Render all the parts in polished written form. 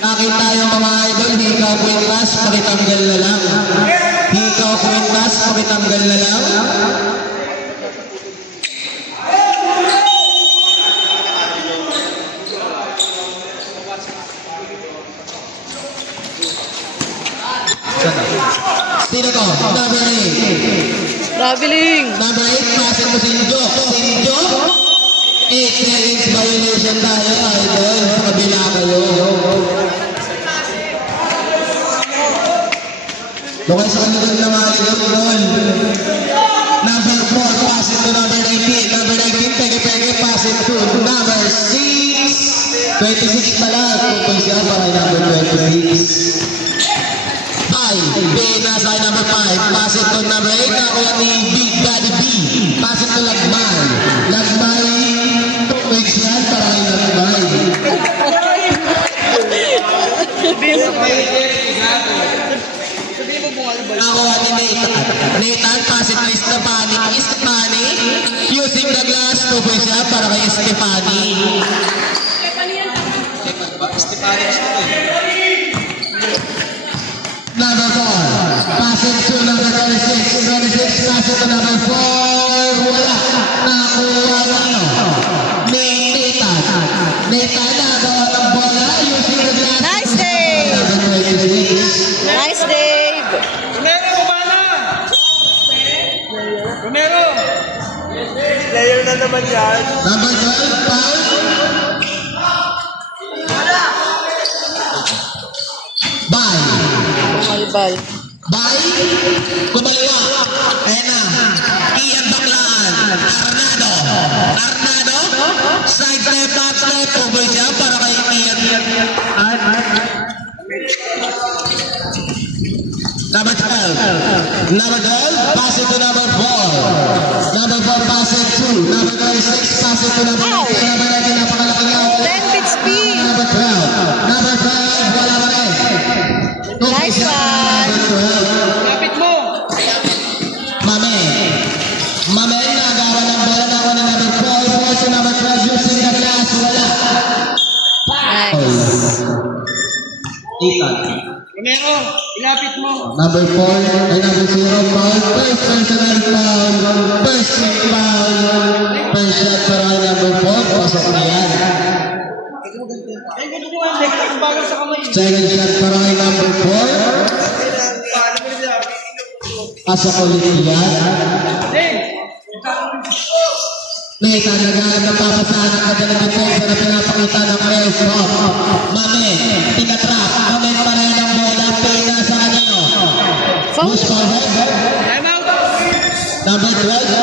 Akin tayo mga idol, hikaw kwintas, pakitanggal na lang. Hikaw kwintas, pakitanggal na lang. Sino to? Number 8. Traveling. Number 8, pasin mo Sinjo. Sinjo? 8 seconds violation tayo, idol. Sa kabila kayo. Lukay sa kanilog na mga idol. Number 4, pasin to number 19. Number 19, pege-pege, pasin to number 6. 26 pala. Tutoy siya para number 26. Nasa number 5, pass it to number 8, nakuha ni Big Daddy B. Pass it to Lagmay. Lagmay, tubig yan para kay Lagmay. Nakuha ni Nathan. Nathan, pass it to Estefani. Estefani, using the glass, tubig siya para kay Estefani. Number 4, pass it to number 26. 26, pass it to number 4. Wala. Nakuha na. Nathan. Nathan, nagawa ng bola. Using the glass. Nice, Dave. Number 26. Nice, Dave. Romero, kumana! Romero! Player na naman yan. Number 12, foul. Bye. Bye. Kumaliwa. Ayan na. Ian Baklaan. Arnado. Side step, back step. Tuboy siya para kay Ian. Number 12. Number 12, pass it to number 4. Number 4, pass it to. Number 26, pass it to number 19. Number 19, napakalaki nga. 10 bit speed. Number 12. Number 12, wala pa rin. Nice one. Kapit mo! Mame, nagawa ng bola na ako ng number 4 to number 12 using the glass. Wala. Nice. Ethan. Romero, ilapit mo! Number 4, ay number 0, foul. First personal foul. First team foul. First shot para kay number 4. Pasok na yan. Ay, gusto ko ang dekta ang bagal sa kamay. Second shot para kay number 4. Pasok ulit yan. Nathan, naghahanap na papasahan ang kanya ng defense na pinapakita ng airsoft. Mame, tinatrap. Mame pa rin ang bola. Pena sa kanya, no? Push forward. Time out! Number 12.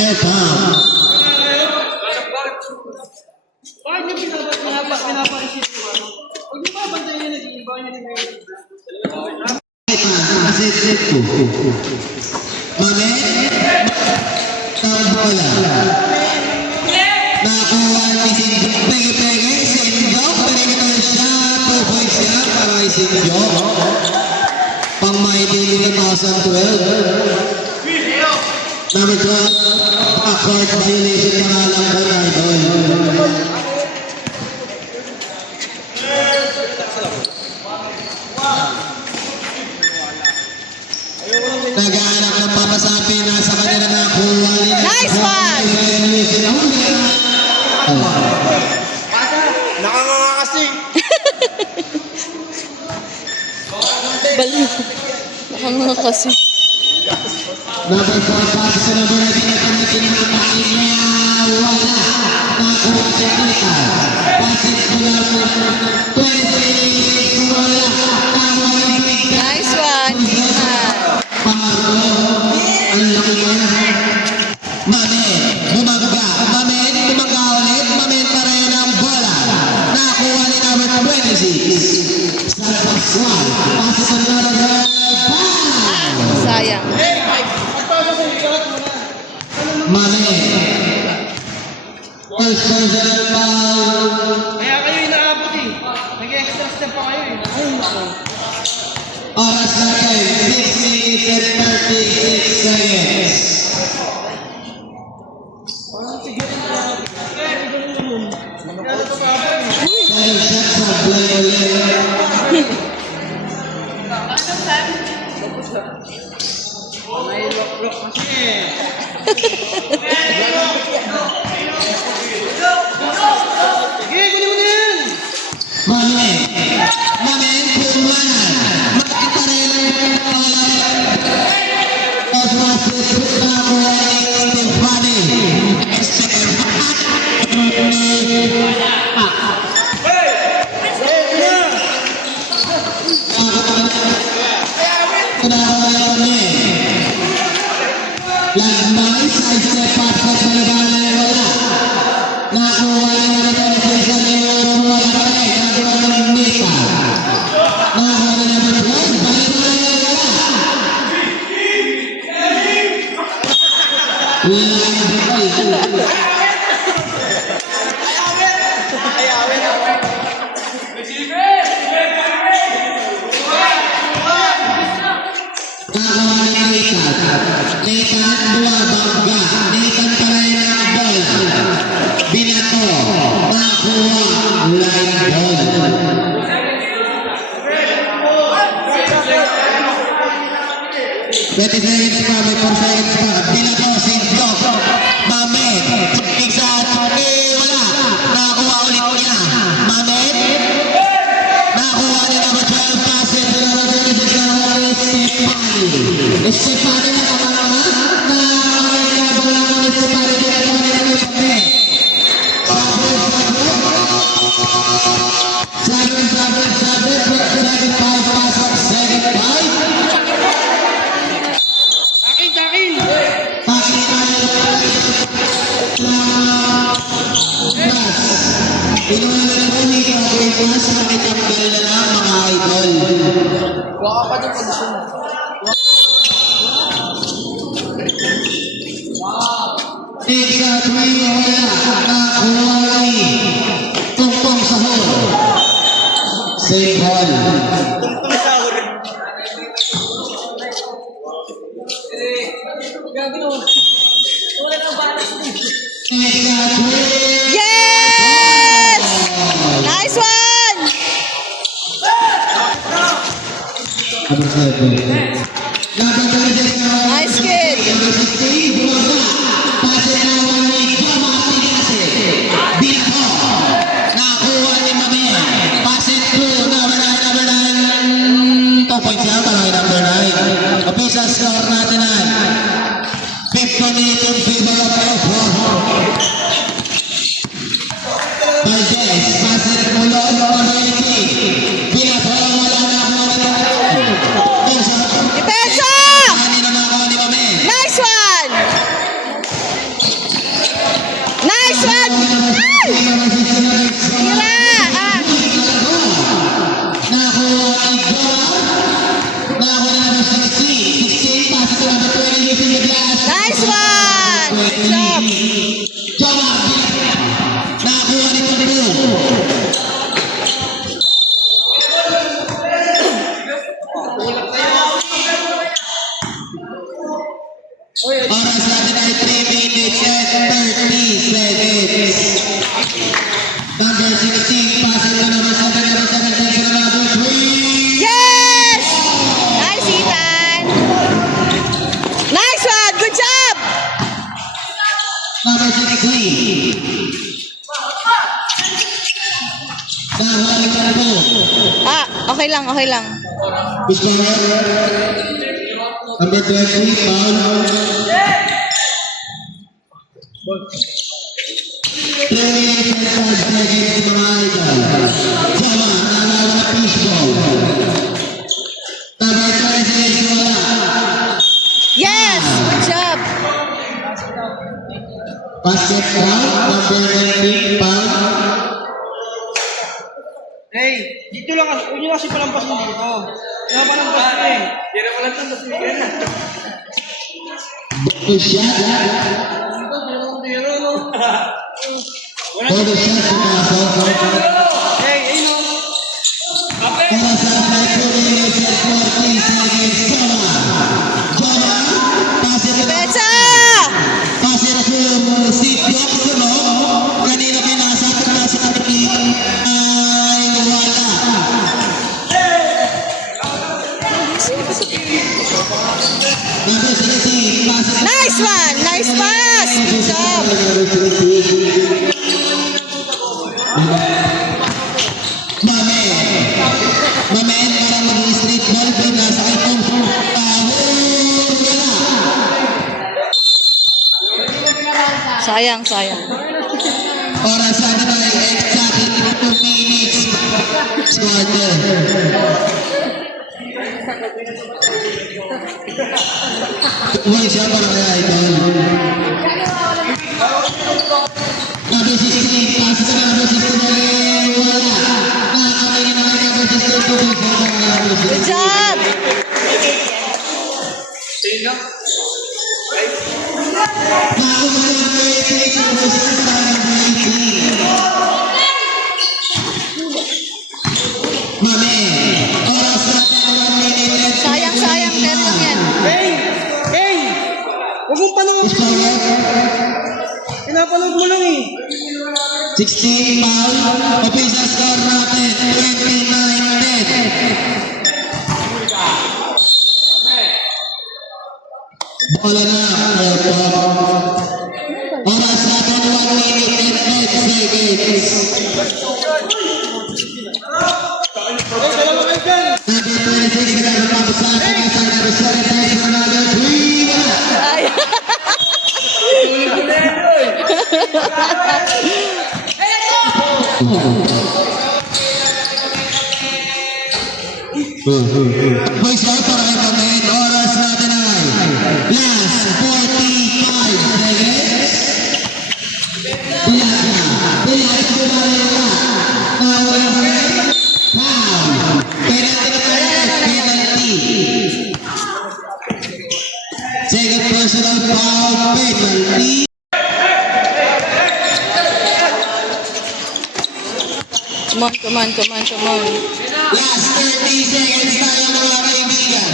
Airpump. Bakit yung pinapaisip mo? Huwag niyo ba bantayin niya nag-iiba niya nag-iiba? Kasi set ko. Mame, ang bola. Nakuha ni Sinjo. Pege-pege, Sinjo. Perimeter shot. 2 points siya para kay Sinjo. Pang may daily 2012. Number 12, backcourt violation na nga lang Bernardo. Naghahanap ng papasapi na sa kanya na nakuha. Nice one! Nakanganga kasi! Baliw. Baka nga kasi. Number 4, pass sa number 19 na pamitin ng Makina. Wala. Nakuha siya kita. Pass it to number 20. Wala. Nakuha yung big time. Nice one, Ethan. Pangaro. Ang laki mo na. Mame, bumaga. Mame, bumaga ulit. Mame pa rin ang bola. Nakuha ni number 26. Sa Pascual. Pass it to number 5. Sayang. Mame. First personal foul. Kaya kayo inaabot eh. Nag-extra step pa kayo eh. Ay, nako. Oras natin, 6 minutes and 36 seconds. shot sa Violet. May lock kasi. Sige, kunin mo na yan. Mamen, pumanan. Makita rin ang pangalan. Oswald Pinakuha ni Stefani. Lagmay sa step pass na sa labanan ng wala. Nakuha na rin ang isa na yung wala pa rin. Nakuha ng Nita. Nakuha na naman po. Balikan na yung wala. Nakuha na Nita. Nathan dua bangga. Nathan pareha ng bola. Binato. Nakuha. Line ball. 20 seconds pa. May 4 seconds pa. Binato. Sintok. Mamet. Tigig sa wala. Nakuha ulit niya. Mamet. Nakuha niya number 12 passes. Estefani na kamalaman na bola ng Estefani ginagawa nila ng Mamet. Second five, pasok, second five. Takin. Inuwi na po dito ang Iwas na kitanggal na lang mga idol. Baka pa yung kondisyon. Tika 3 wala. Nakuha ni Tungtong Sahol. Save ball. Tungtong sahur. Tika 3. Yes! Nice one! Number 7. Nice kid. Number 16, bumaga. Pase na ni Joma Pigase. Binato. Nakuha ni Mamen. Pase to number 9. 2 points yan para kay number 9. Official score natin ay 15 in favor of F1. Valdez. Pase na mulod. Number 18. Binato. Wala na ako Depensa! Nice one! Nice one! Ay! Tira! Ah! Nice one! Good job! Oras natin ay 3 minutes and 30 seconds. Number 16, passing to number 7, number 17, to number 3. Yes! Nice, Ethan! Nice one! Good job! Number 16. Nahuli ka na po. Ah, okay lang, okay lang. Scorer. Number 20, foul. 3 minutes and 5 seconds, mga idol. Jama, nalawa na pistol. Number 26, wala. Yes! Good job! Basket foul, number 19, foul. Hey, dito lang kasi. Huwag nyo kasi palampasin dito. Kaya palampasin eh. Tira mo lang ito sa speaker. Good shot. Tira, no? All the shots pumasok. Hey, no? Oras natin ay 2 minutes and 40 seconds. Jama, pase na Depensa! Pase na po si Doc Sunog. Kanina pinasa Sayang, sayang. Oras natin ay exactly 2 minutes. Squatter. Uy, siya para kaya ito. Number 16, passes sa number 16 ay wala. Nakakamayin naman yung number 16. Good job! Sayang, sayang. Pero lang yan. Hey! Hey! Huwag mong panood mo. Pinapanood mo lang eh. 16 foul. Official score natin, 29-10. Bola na, oras natin 1 minute and 10 seconds. Hey, dalawa kayo dyan. Number 26, nagpapasabi ka sa number 7, for another 3 minutes. Ay. Boys out para kay Pamela. Oras natin ay last 45 seconds. Bilang na. Bilang na. Foul. Penalty na tayo. Penalty. Second personal foul. Penalty. Come on, come on, come on, come on. Last 30 seconds tayo mga kaibigan.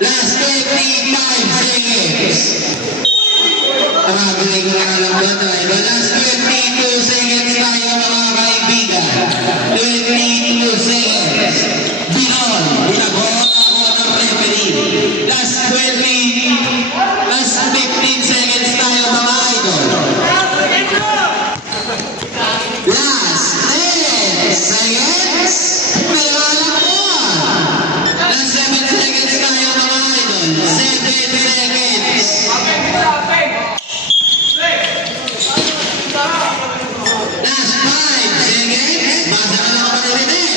Last 35 seconds. Nakagaling ko na lang ba tayo? Last 22 seconds tayo mga kaibigan. 22 seconds. Binon. Binagot ako ng referee. Last 15 seconds tayo mga idol. Last 10 seconds. Pero alam mo. Last 7 seconds tayo mga idol. 7 seconds. Last 5 seconds. Basa na lang ako marinig.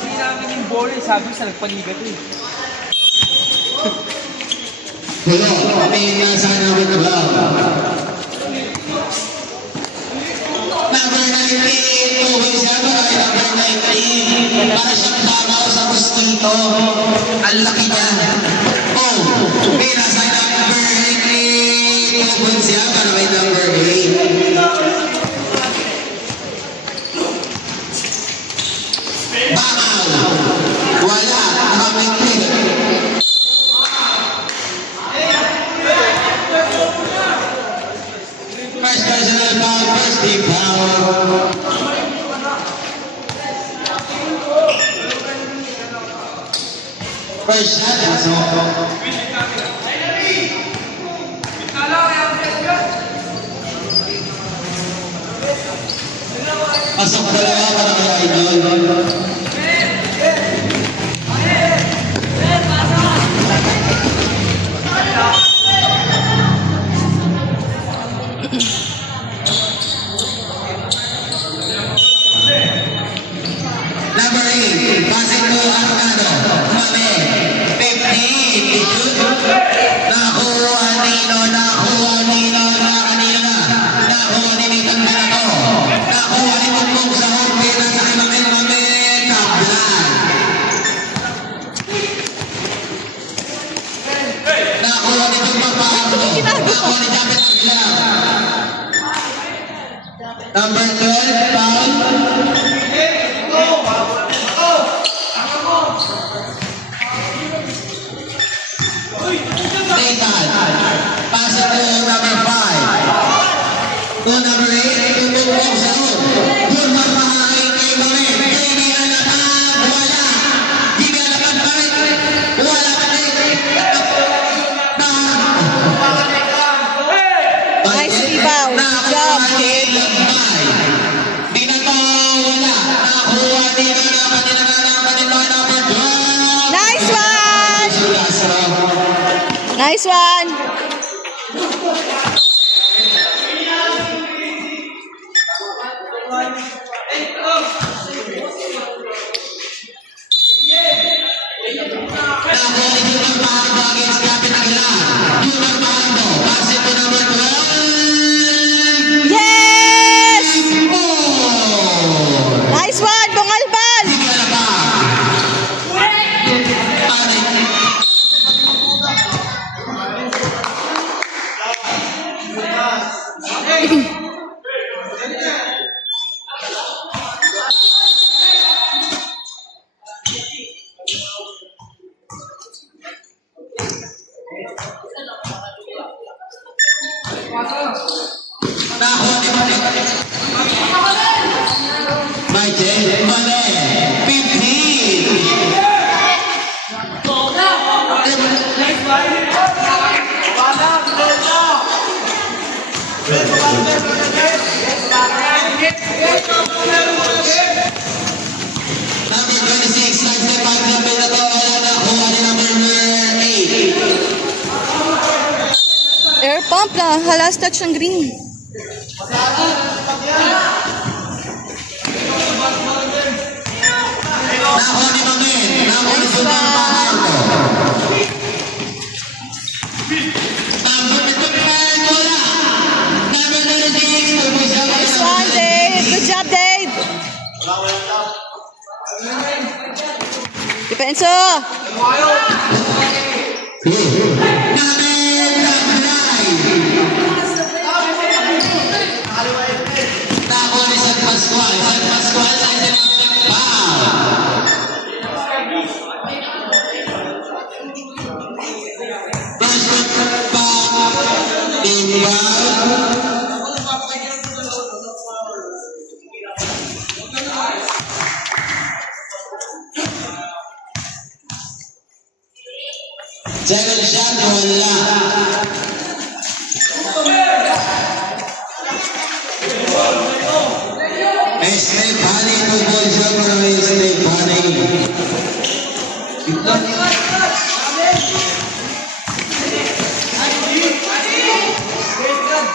Hindi namin yung bola eh. Sabi sa nagpanigat eh. Hello, may nasa namin na ba? Number 19, okay siya ba? Number 19, para siyang bakaw sa mosquito. Ang laki niya. Oh, may nasa number 18, okay siya para kay number 8. Bakaw. Wala, maraming clip. First personal foul, first team foul. First shot, pasok. Pasok dalawa para kay Idol. Number 8, passing to Arcano. Mame, 15, shoot. Nakuha Nino na kanina na. Nakuha ni Nathan na to. Nakuha ni Mungkong sa home na sa kay Mame, tablan. Nakuha ni Tumpaparo. Nakuha ni Japet Aglang. Number 12, foul. Nathan, pass it to number 5. To number 8, tumugtog sa hood. Good magmahain kay Mame. Kay Alapag, wala. Di Alapag pa Nice one. Nakuha ni Junior Pahardo against Captain Aguilar. Junior Pahardo, pass it to number 12. Yes! Four. Nice one, Bungalban. Sige na ba? Pare. Nakuha ni Malik. Michael Mane, 15. Number 26, nice step back sa pila to. Wala na, kuha ni number 8. Air pump na. Last touch ng green. Nakuha ni Mamen, nakuha ni Junior Pahardo. Number 25, wala. Number 26, tumisang Nice one, Dave. Good job, Dave. Depenso. Namen Taglay. Nakuha ni San Pascual. San Pascual sa isang foul. First step back, team foul. Second shot, wala. Estefani, football shot from Estefani.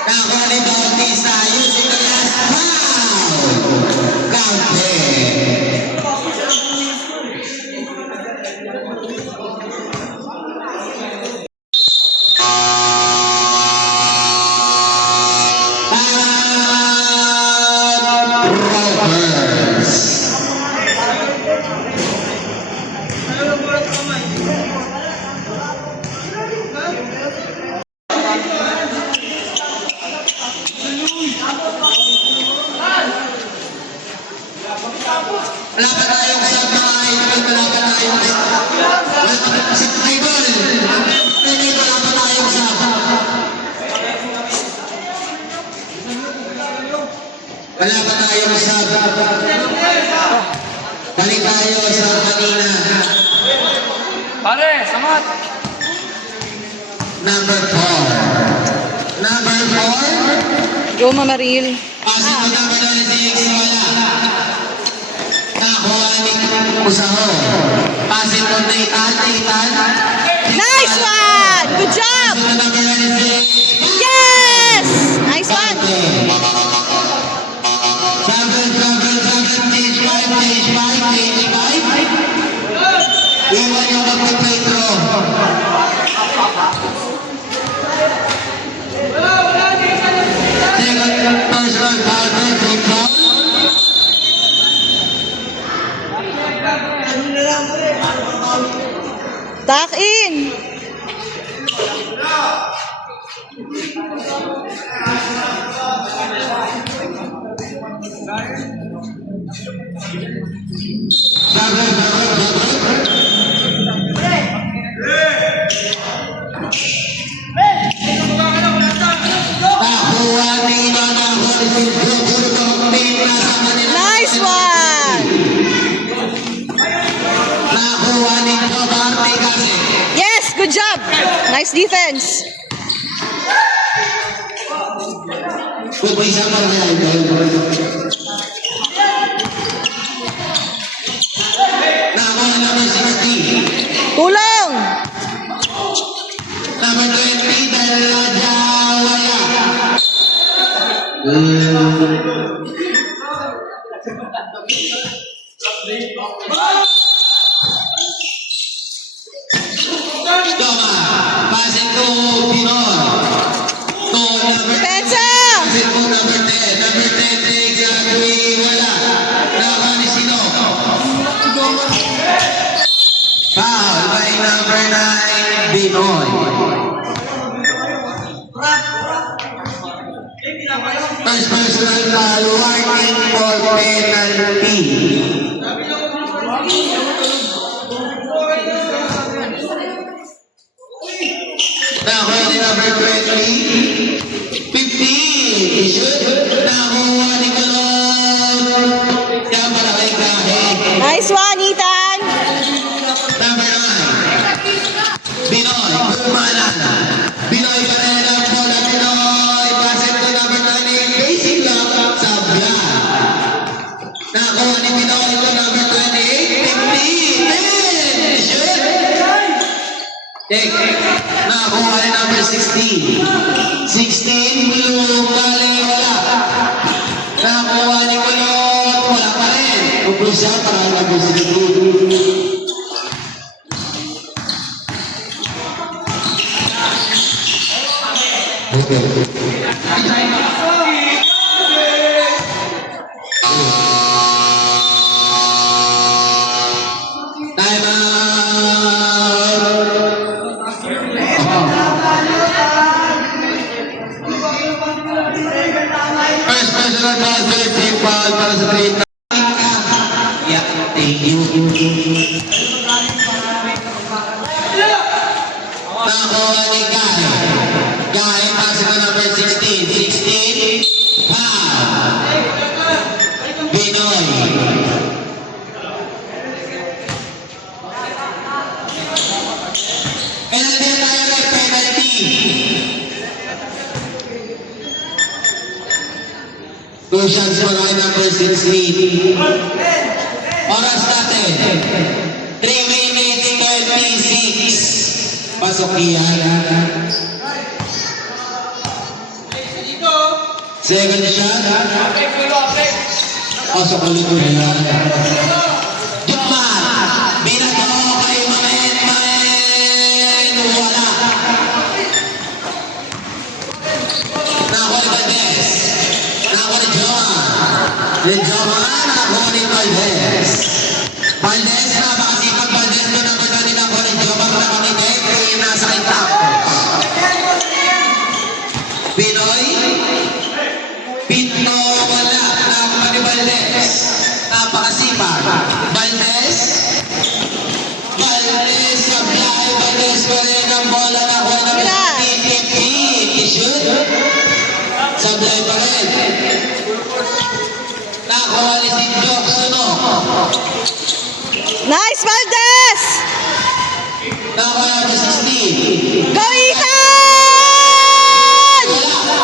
Nakuha ni Bautista, using the last foul. Counted. Rovers. Wala pa tayong sa mga idol, wala pa tayong sa idol. Hindi, wala pa tayong sa wala pa tayong sa balik tayo sa kanina. Pare, samat. Number 4. Number 4. Roma Maril. Pasok ko number 26, wala. Nakuha ni Usaho. Pasok ko Nathan. Nice one. Good job. Pasok ko number 26. Yes. Nice one. Stage 5. Iwan yung magpipetro. Second personal foul, team foul. Tuck in. Nice one. Yes, good job. Nice defense. Tulong. Number Binoy. First personal foul, warning for penalty. Nakuha ni number 20. 15. Shoot. Nakuha ni Kulot. Yan pala kay Kahit. Nice one, Ethan. Number 9. Binoy. Kumanan. Binoy pa rin ang bola. Binoy. Pass it to number 9. Basic lang. Sabla. Nakuha ni Binoy to number 28. 15. 10. Shoot. Take. Nakuha ni number 16. 16. Blue. Kali. Wala. Nakuha ni Kulot. Wala pa rin. Uplo siya para nag-usig. Okay. Time out. First personal foul, Philippine foul para sa 3. Yeah, thank you. Nakuha ni Kai. Kai, pasok na number 16. 16, foul. Binoy. Kailan din tayo ng penalty? Two shots for line number 16. Oras natin. 3 minutes 36. Pasok iyan. Second shot. Pasok ulit ulit. Jumman. Binato kay Mamen. Wala. Nakuha ni Valdez. Nakuha ni Joman. Nakuha ni Valdez. Valdez, napakasipag Valdez doon ang magani nakuha ni Joman na kamigay. Kaya nasa kay Tapos. Pinoy. Pinto wala. Nakuha ni Valdez. Napakasipag. Valdez. Valdez. Supply. Valdez pa rin ang bola. Nakuha na 15. I-shoot. Supply pa rin. Nakuha ni si Jock Sunok. Nice, Valdez. Nakuha ni 16. Go, Ethan. Wala.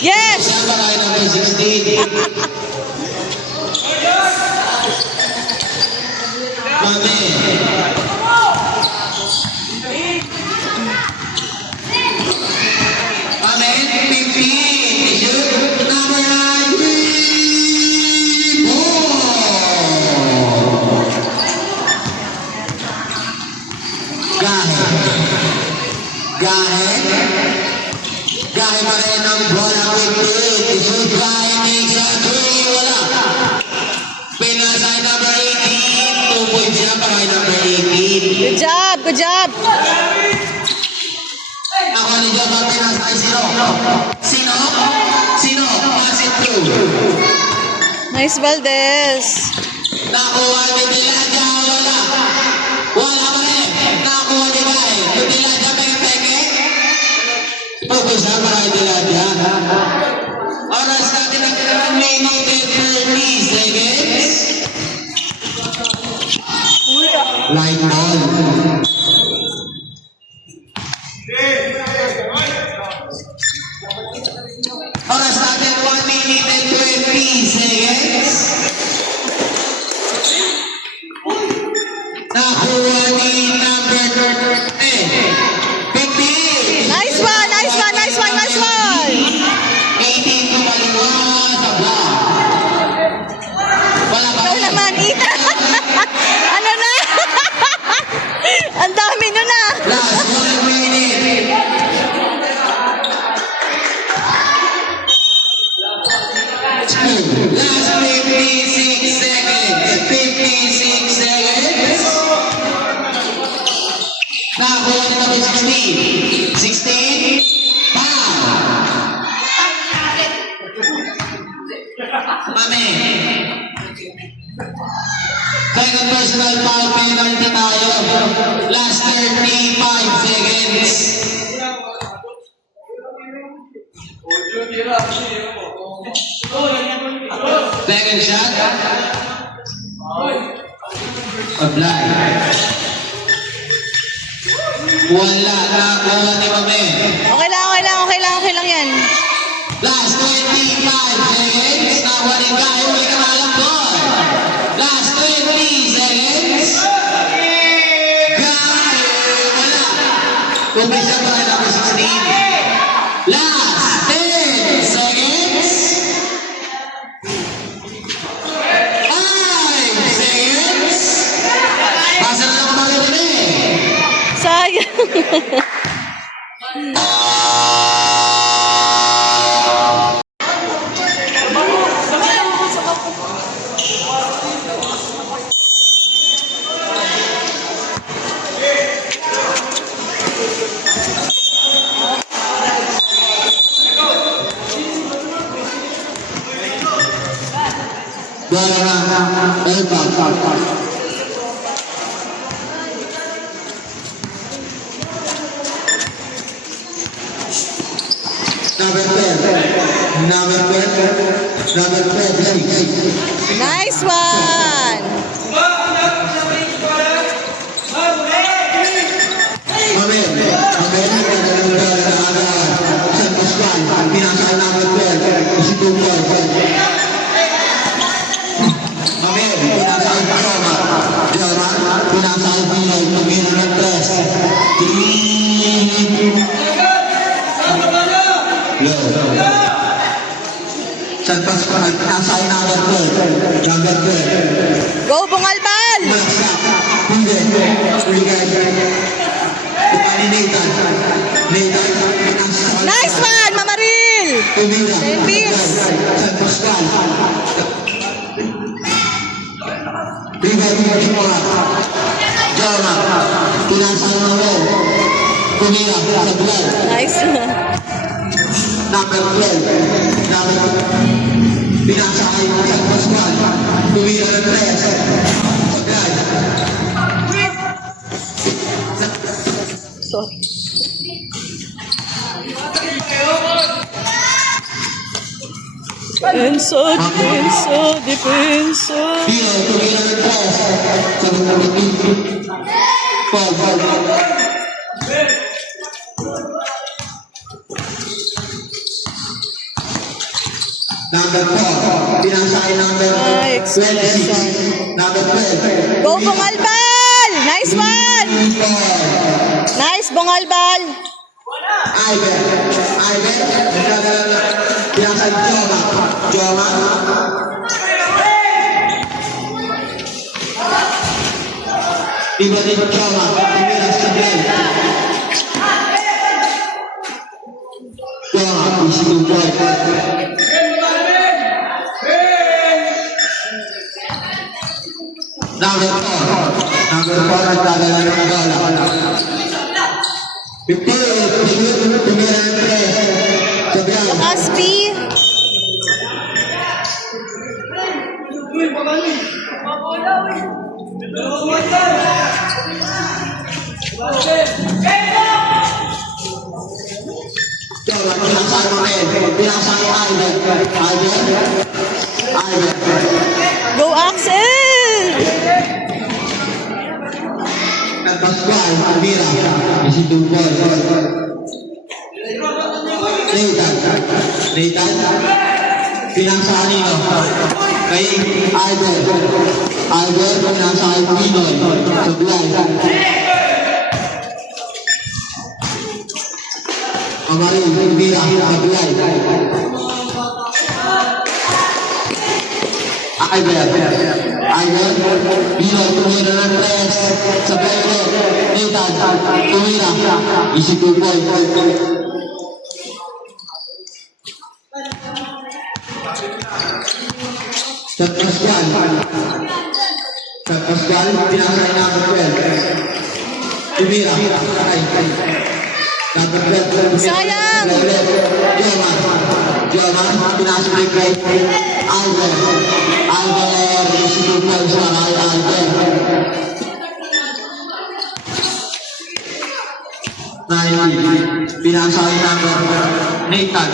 Yes. Siya pa rin number 16. Mami. Mami, 15. Shoot. Number 9. Gahe pa rin ang bola with it. Shoot by makes a 3. Wala. Pinasay number 18. 2 points siya para kay number 18. Good job, good job. Ako ni Java pinasay sino? Sino? Pass it through. Nice, Valdez. Nakuha ni Dilaja. Wala. Wala pa rin. Nakuha ni Gahe. Yung Dilaja peke. Focus na para kay Dilaja. Oras natin ang 1 minute and 30 seconds. Line ball. Oras natin 1 minute and 20 seconds. Nakuha ni number 15. Nice one, nice one, nice one, nice one. 18 kumaliwa sa block. Wala pa Ikaw rin. naman, Ethan. Ano na? Ang dami nun ah. Last 1 minute. Last 56 seconds. 56 seconds. Nakakuha ni number 16. 16. Foul. Mami. Second personal foul penalty tayo. Last 35 seconds. Second shot. Apply. Wala na kuha ni Mami. Okay lang yan. Last 25 seconds. Nakuha ni Guy. May kamalang ball. Last 20 seconds. Guy. Wala. Umpisa pa na number 16. Last 10 seconds. 5 seconds. Pasa na lang mga Mami. Sayang. Bola na. Foul. Number 12. Number 12. Number 12. Nice one. Mami, San Pascual, pinasa number 12. Si Tungkol. Mami, pinasa ang Joma. Pinasa ang Pinoy. Tumira ng 3. San Pascual, pinasa ang number 12. Number 12. Go, Bungalbal. Hindi. Nathan. Nice one, Mamaril. Philippines. San Pascual. Joma. Pinasa ng Mawel. Tumira sa blood. Nice one. Number 12. Pinasa kayo ng San Pascual. Tumira ng 3. Sa blood. Sorry. Depensa. Dino, tumira ng 3. Sa blood. Foul. Number 4. Pinasa kayo number 26. Number 12. Go, Bungalbal. Nice one. Nice, Bungalbal. Ivan. Pinasa Joma. Iba din Joma. Tumira sa blood. Joma. Isi Tungkol. Number 4. Nagdadala ng bola. 15. Tumira ng 3. Sa blood. Caspi. Joma. Pinasa ng Mawel. Pinasa ng Ivan. Go, Axel. San Pascual, Almira, isi Tungkol. Nathan, pinasa kanino? Kay Albert, pinasa kay Pinoy, sa blood. Amarin, Almira, sa blood. Ivan, Pinoy, tumira ng 3. Sa blood. Nathan, tumira, isi Tungkol. San Pascual, pinasa kay number 12. tumira. Number 12. Sayang. Joma, pinasok ni Craig. Albert, isi 2 points para kay Albert. 90. Pinasok kay number Nathan.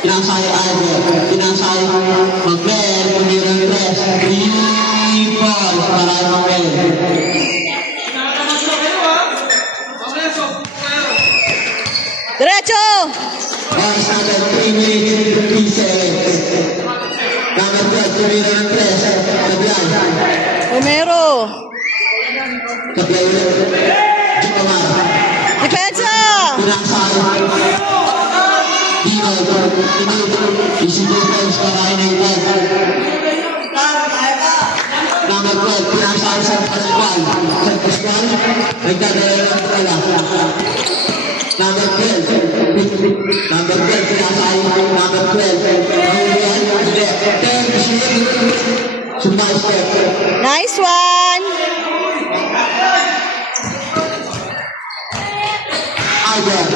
Pinasok kay Albert. Pinasok kay Miguel. Tumira ng 3 points para kay Miguel. Diretso! Oras natin, 3 minutes and 50 seconds. Number 12, tumira ng 3. Sablay. Romero. Sablay ulit. Jomar. Depensa! Pinasay. Dino. Isi 2 points para kay Nathan. Number 12, pinasay San Pascual. Nagdadala ng pala. Number 12, pinasay. Number 12. Nice one! Albert,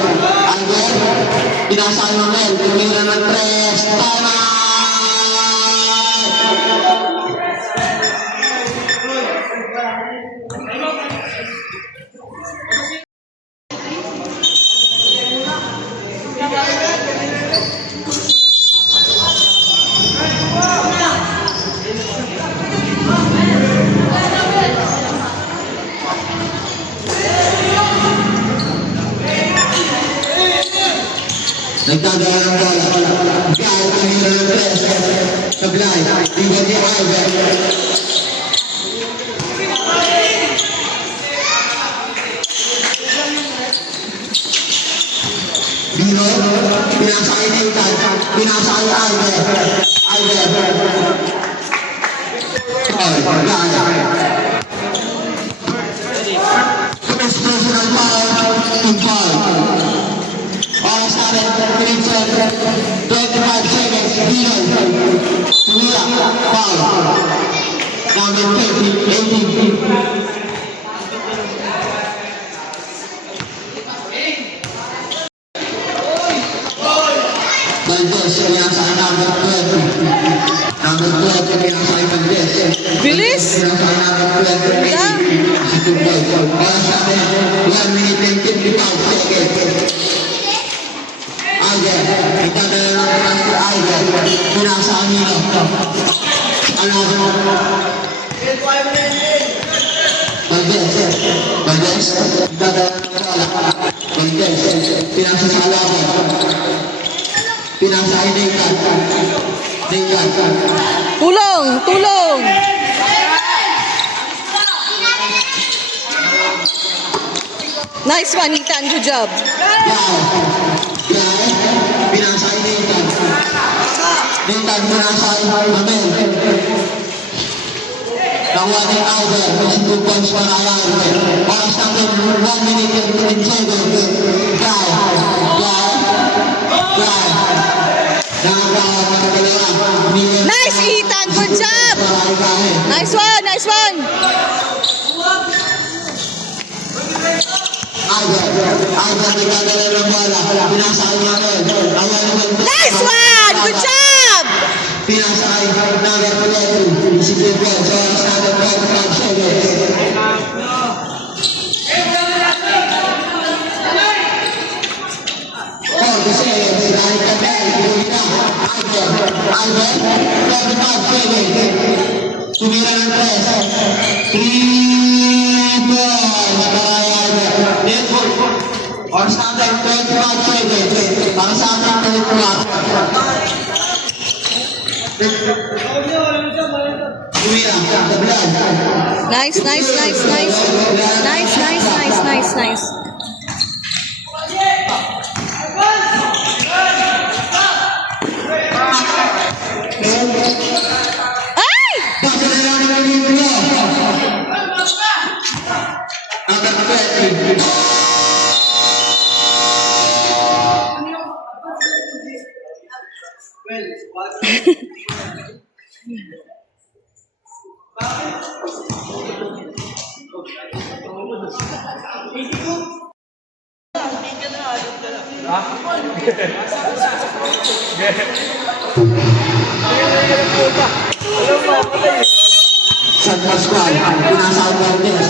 pinasay mo Mel, tumira ng 3, tama! Nagdadala ng bola. Gao, tumira ng 3. Sablay, tingnan ni Albert. Dino, pinasay Nathan, pinasay Albert. Personal foul, team foul. Oras natin, 25 seconds, Dino. Tumira, foul. Number 18. Valdez, pinasay number 12. Number 12, pinasay Valdez. Bilis! Pinasay number 12. Yeah. Oras natin, 1 minute and 55 seconds. Albert, nagdadala ng pass to Albert. Pinasa Amino. Valdez, nagdadala ng bola. Valdez, pinasa sa Alaban. Pinasa kay Nathan. Tulong! Tulong! Nice one, Ethan. Good job. Pinasa kay Nathan. Pinasa kay Amel. Nakuha ni Albert. May 2 points para kay Albert. Oras natin, 1 minute and 10 seconds. Nice, Ethan. Good job. Nice one. Nice one. Albert, nagdadala ng bola. Pinasa kay Amel. Nice one. Good job. Pinasa kay number 11. Si Gabriel. So, oras natin, 5 seconds. Kasi dahil kami, Albert, 35 seconds. Tumira ng 3. 3 points para kay Albert. Oras natin, 25 seconds. Para sa akin, 3 points. Tumira, tablan. Nice, nice, nice, nice. Nice, nice, nice, nice, nice. Ay! San Pascual, pinasa ang Valdez.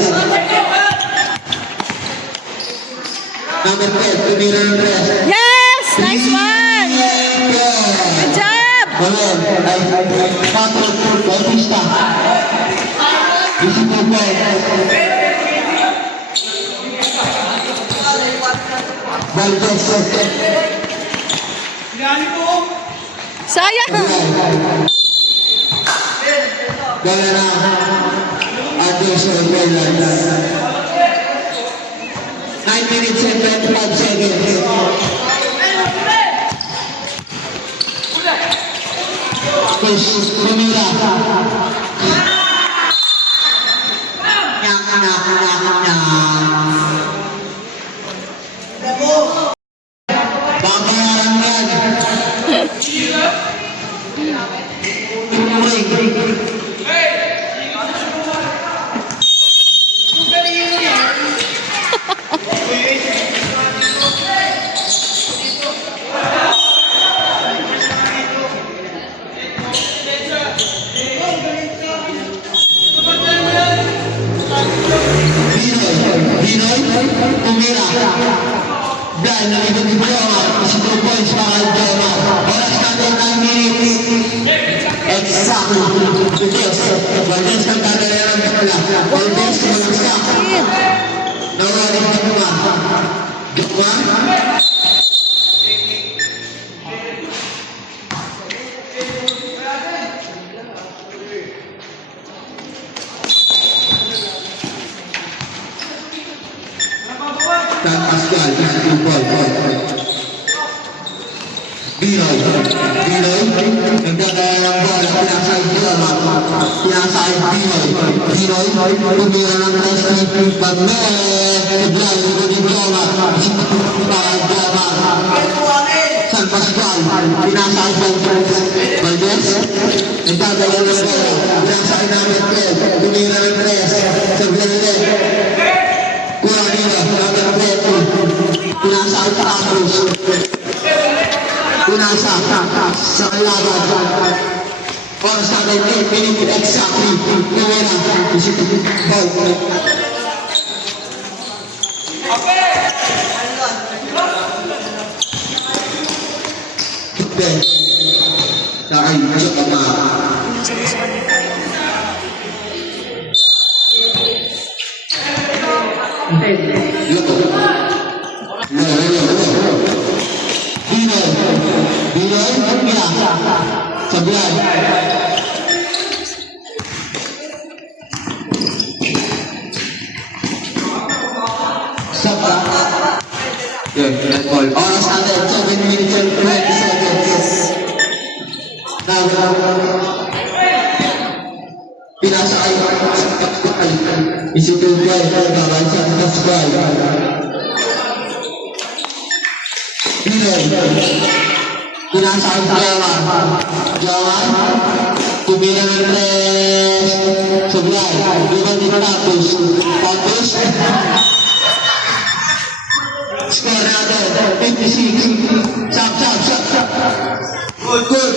Number 12, tumira ng 3. Yes! Nice one! Good job! Balon, ay Patrick Bautista. 22 Valdez. Sayang! Gala na Anderson Velas. 9 minutes and 25 seconds. Push, tumira. Babayaran yan. Ring. Pinoy, tumira. Dahil nakikita ni Joma, isi 2 points para kay Joma. Oras natin 9 minutes. Exactly. Valdez ng kagaya ng bola. Valdez, walang nawarin Joma. Joma. San Pascual, 2 points. Binoy, nagdadala ng bola, pinasa ay Joma, pinasa ay Binoy, tumira ng Leslie, Pagmel, Biglang, ito ni Joma, para Joma, San Pascual, pinasa ay Valdez, nagdadala ng bola, pinasa ay namin 12, tumira ng 3, sa Valdez, Kuranila, number 20, pinasa ay Tapos, pinasa sa kalaban. Oras natin 8 minutes exactly. Tumira, ball. Defense. Sakay, Joma. Loko. Binoy, tumira. Sabihan. Sabra. Good, red ball. Oras natin, 7 minutes and 20 seconds. Pinasa ay isitubay, gawin sa Pascual. Pinoy. Pinasa ay Joma. Tumira ng 3. Sobrang. Luman din Tapos. Tapos. Score natin. 56. Sap. Good.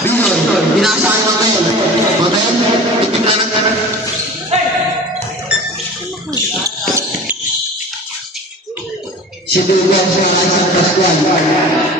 Binoy, pinasa ay Mabel, titigla ng si Dugan sa San Pascual.